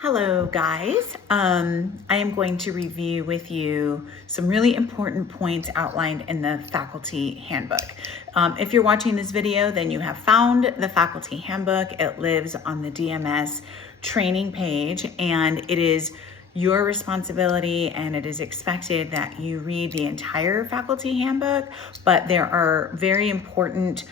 Hello guys, I am going to review with you some really important points outlined in the faculty handbook. If you're watching this video, then you have found the faculty handbook. It lives on the DMS training page, and it is your responsibility and it is expected that you read the entire faculty handbook, but there are very important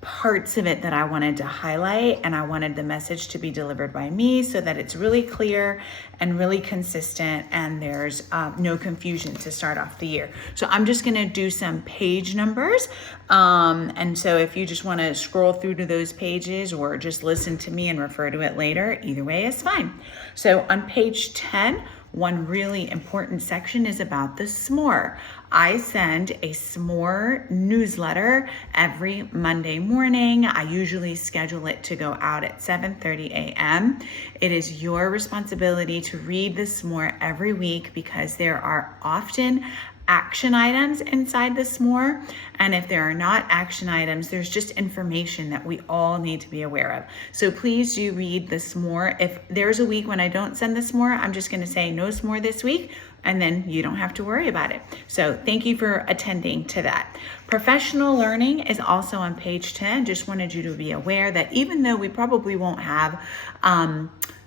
parts of it that I wanted to highlight, and I wanted the message to be delivered by me so that it's really clear and really consistent and there's no confusion to start off the year. So I'm just going to do some page numbers, and so if you just want to scroll through to those pages or just listen to me and refer to it later, either way is fine. So on page 10, one really important section is about the s'more. I send a s'more newsletter every Monday morning. I usually schedule it to go out at 7:30 a.m. It is your responsibility to read the s'more every week because there are often action items inside the s'more, and if there are not action items, there's just information that we all need to be aware of. So please do read the s'more. If there's a week when I don't send the s'more, I'm just going to say no s'more this week, and then you don't have to worry about it. So thank you for attending to that. Professional learning is also on page 10. Just wanted you to be aware that even though we probably won't have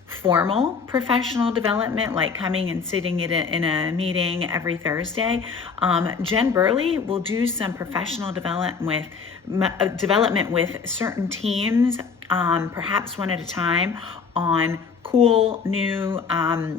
formal professional development, like coming and sitting in a meeting every Thursday, Jen Burley will do some professional development with certain teams, perhaps one at a time, on cool new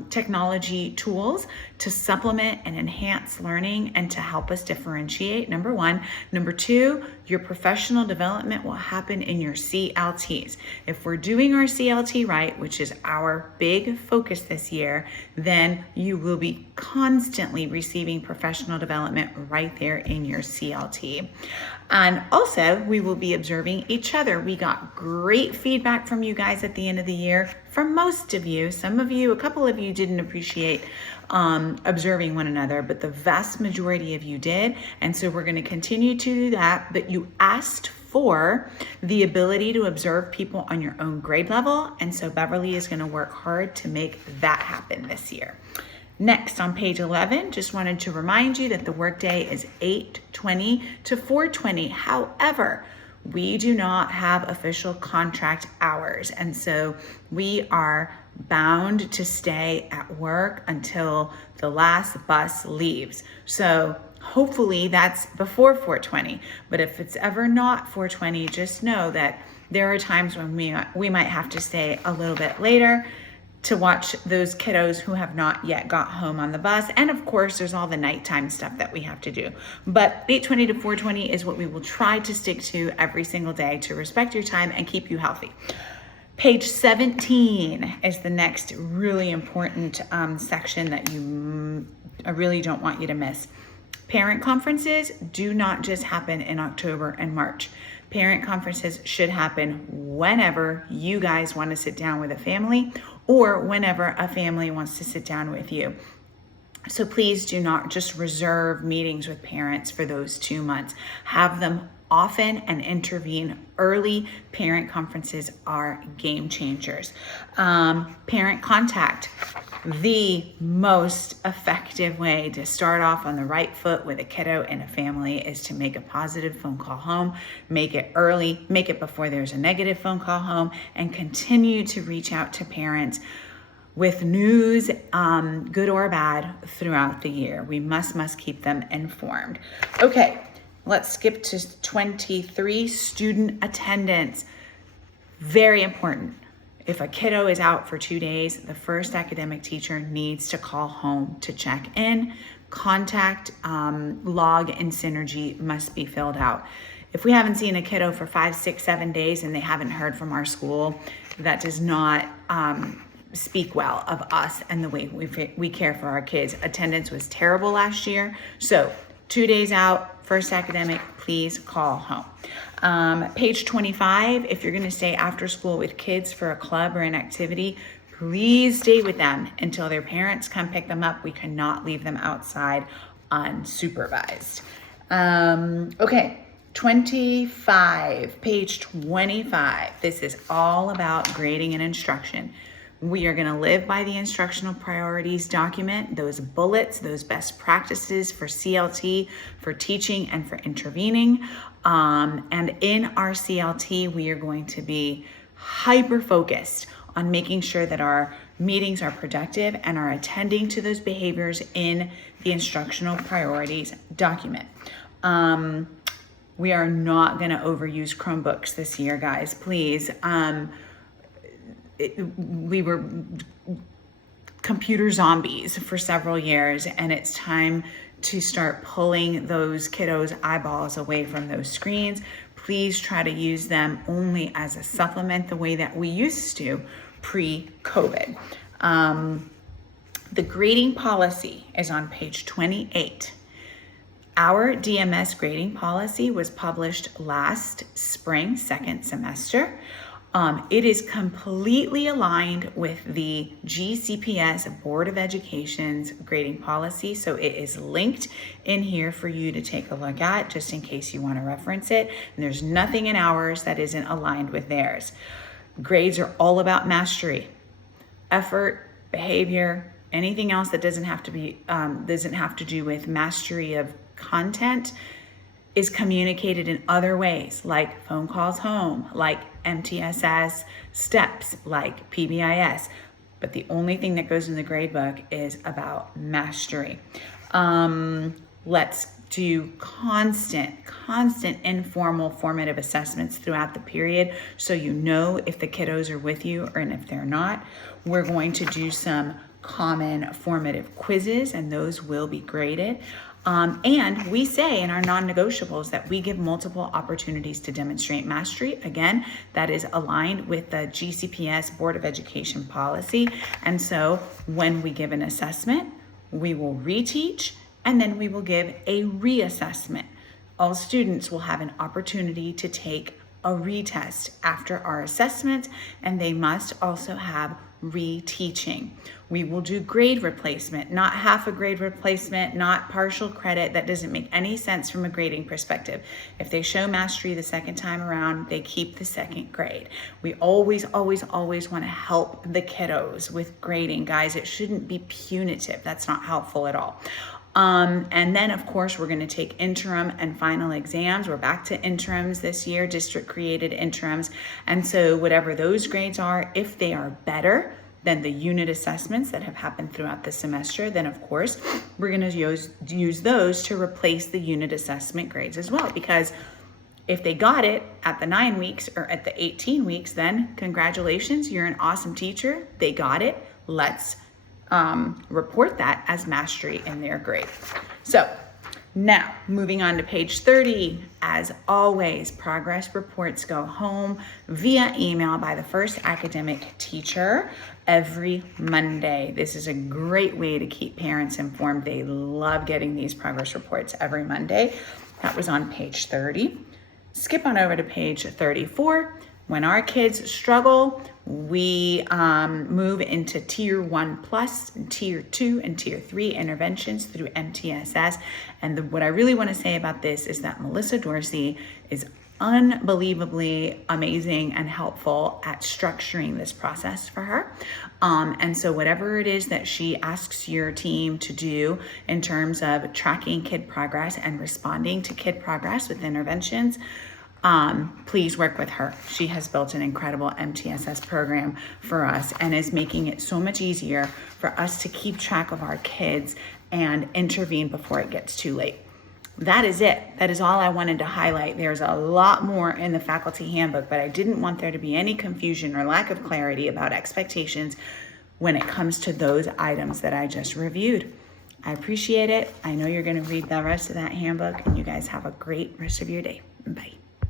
technology tools to supplement and enhance learning and to help us differentiate, number one. Number two, your professional development will happen in your CLTs. If we're doing our CLT right, which is our big focus this year, then you will be constantly receiving professional development right there in your CLT. And also, we will be observing each other. We got great feedback from you guys at the end of the year. For most of you, some of you, a couple of you didn't appreciate observing one another, but the vast majority of you did. And so we're going to continue to do that. But you asked for the ability to observe people on your own grade level. And so Beverly is going to work hard to make that happen this year. Next, on page 11, just wanted to remind you that the workday is 8:20 to 4:20. However, we do not have official contract hours, and so we are bound to stay at work until the last bus leaves. So hopefully that's before 4:20, but if it's ever not 4:20, just know that there are times when we might have to stay a little bit later to watch those kiddos who have not yet got home on the bus. And of course, there's all the nighttime stuff that we have to do. But 8:20 to 4:20 is what we will try to stick to every single day to respect your time and keep you healthy. Page 17 is the next really important section that I really don't want you to miss. Parent conferences do not just happen in October and March. Parent conferences should happen whenever you guys want to sit down with a family or whenever a family wants to sit down with you. So please do not just reserve meetings with parents for those 2 months. Have them often and intervene early. Parent conferences are game changers. Parent contact. The most effective way to start off on the right foot with a kiddo in a family is to make a positive phone call home, make it early, make it before there's a negative phone call home, and continue to reach out to parents with news, good or bad, throughout the year. We must keep them informed. Okay, let's skip to 23, student attendance. Very important. If a kiddo is out for 2 days, the first academic teacher needs to call home to check in. Contact log and synergy must be filled out. If we haven't seen a kiddo for 5, 6, 7 days and they haven't heard from our school, that does not speak well of us and the way we care for our kids. Attendance was terrible last year. So 2 days out, first academic, please call home. Page 25, if you're going to stay after school with kids for a club or an activity, please stay with them until their parents come pick them up. We cannot leave them outside unsupervised. Okay, 25, page 25. This is all about grading and instruction. We are going to live by the instructional priorities document, those bullets, those best practices for CLT, for teaching and for intervening. And in our CLT, we are going to be hyper focused on making sure that our meetings are productive and are attending to those behaviors in the instructional priorities document. We are not going to overuse Chromebooks this year, guys, please. We were computer zombies for several years, and it's time to start pulling those kiddos' eyeballs away from those screens. Please try to use them only as a supplement the way that we used to pre-COVID. The grading policy is on page 28. Our DMS grading policy was published last spring, second semester. It is completely aligned with the GCPS Board of Education's grading policy, so it is linked in here for you to take a look at just in case you want to reference it. And there's nothing in ours that isn't aligned with theirs. Grades are all about mastery, effort, behavior, anything else that doesn't have to do with mastery of content is communicated in other ways, like phone calls home, like MTSS steps, like PBIS. But the only thing that goes in the grade book is about mastery. Let's do constant informal formative assessments throughout the period so you know if the kiddos are with you or if they're not. We're going to do some common formative quizzes, and those will be graded. And we say in our non-negotiables that we give multiple opportunities to demonstrate mastery. Again, that is aligned with the GCPS Board of Education policy. And so when we give an assessment, we will reteach, and then we will give a reassessment. All students will have an opportunity to take a retest after our assessment, and they must also have reteaching. We will do grade replacement, not half a grade replacement, not partial credit. That doesn't make any sense from a grading perspective. If they show mastery the second time around, they keep the second grade. We always want to help the kiddos with grading, guys. It shouldn't be punitive. That's not helpful at all. And then of course, we're going to take interim and final exams. We're back to interims this year, district created interims. And so whatever those grades are, if they are better than the unit assessments that have happened throughout the semester, then of course, we're going to use those to replace the unit assessment grades as well. Because if they got it at the 9 weeks or at the 18 weeks, then congratulations, you're an awesome teacher. They got it. Let's report that as mastery in their grade. So now moving on to page 30, as always, progress reports go home via email by the first academic teacher every Monday. This is a great way to keep parents informed. They love getting these progress reports every Monday. That was on page 30. Skip on over to page 34. When our kids struggle, we move into tier 1+, tier 2, and tier 3 interventions through MTSS. And what I really want to say about this is that Melissa Dorsey is unbelievably amazing and helpful at structuring this process for her. And so whatever it is that she asks your team to do in terms of tracking kid progress and responding to kid progress with interventions, please work with her. She has built an incredible MTSS program for us and is making it so much easier for us to keep track of our kids and intervene before it gets too late. That is it. That is all I wanted to highlight. There's a lot more in the faculty handbook, but I didn't want there to be any confusion or lack of clarity about expectations when it comes to those items that I just reviewed. I appreciate it. I know you're going to read the rest of that handbook, and you guys have a great rest of your day. Bye.